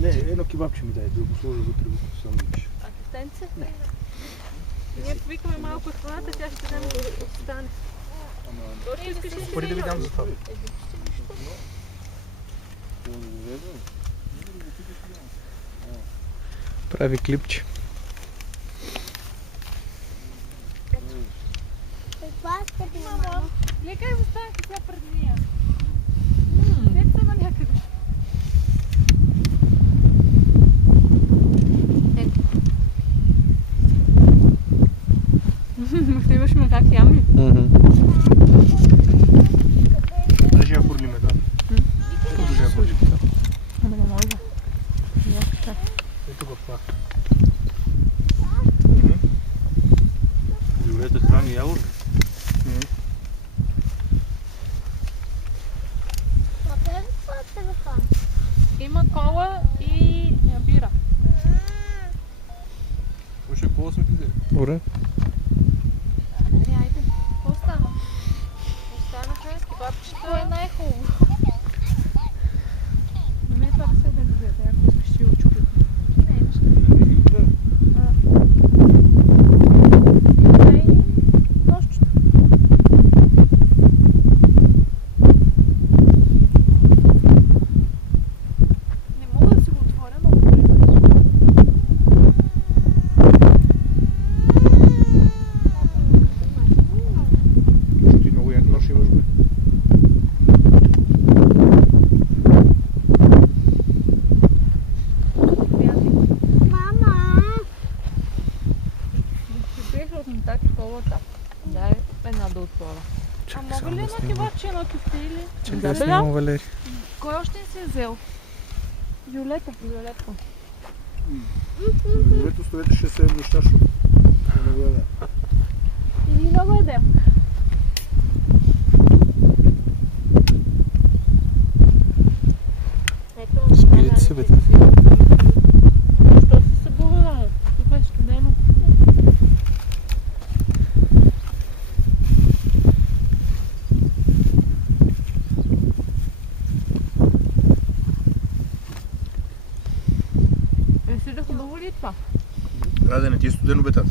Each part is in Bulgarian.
Не, едно кебабче ми дай, да го сложа вътре в сандвич. А тестенце? Не. Ние повикаме малко храната, тя ще вземе да остане. Точно искаш ли си? Пори да ви дам за това. Прави клипче. Мамо, гледай останки тя пред нея. Деца на някъде. Снимаш ме как ями. Даже я фурлиме, да. Даже я фурлиме. Ама не може. Ето го това. Виолета храни ябълка. Има кола и бира. Още кола сме пидели. Добре. Айде, какво стана? Останаха кебабчета. Кое е най-хубаво? Не е това да се да добре, ако искаш си очупи. Не, нещо. Има и нощчето. Не мога да си го отворя, много добре. Ти много як нож имаш, бе. Тази колата. Дай една да отворя. А мога ли едно кебабче, едно кюфте или? Чакай да снимам Валери. Кой още не си е взел? Виолета. Виолета. Ето стоите ще се неща, защото не го яде. Или много едем. Спирите се, бе. Що се събува? Тук е студено. Си да хубаво ли това? Раде, не ти е студено, бе, тати.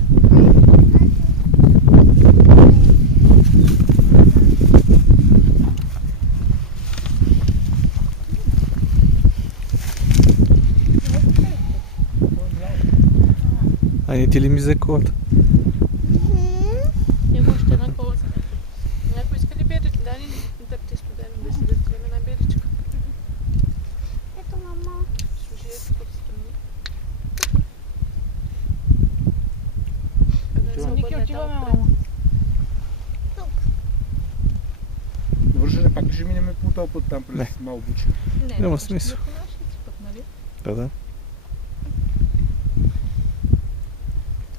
А не ти ли ми взе колата? Има още една кола за някой. Някой иска ли беричка? Да, ни да ти е студено, да си да вземе една беричка. Ето, мама. Служи ето тук страни. Ники, отиваме, мамо. Добре, ще пак ще минем по този път там през малко бучи. Няма смисъл. Да.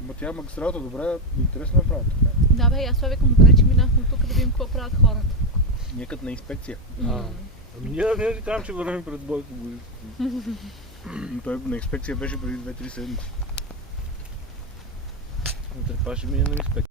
Ма тя магистралата добре, интересно е правят. Да бе, аз викам добре, че минахме тук да видим какво правят хората. Някът на инспекция. Ами ние не казвам, че вървим пред Бойко Борисов. Той на инспекция беше преди 2-3 седмици. Утре па ще мине на инспекция.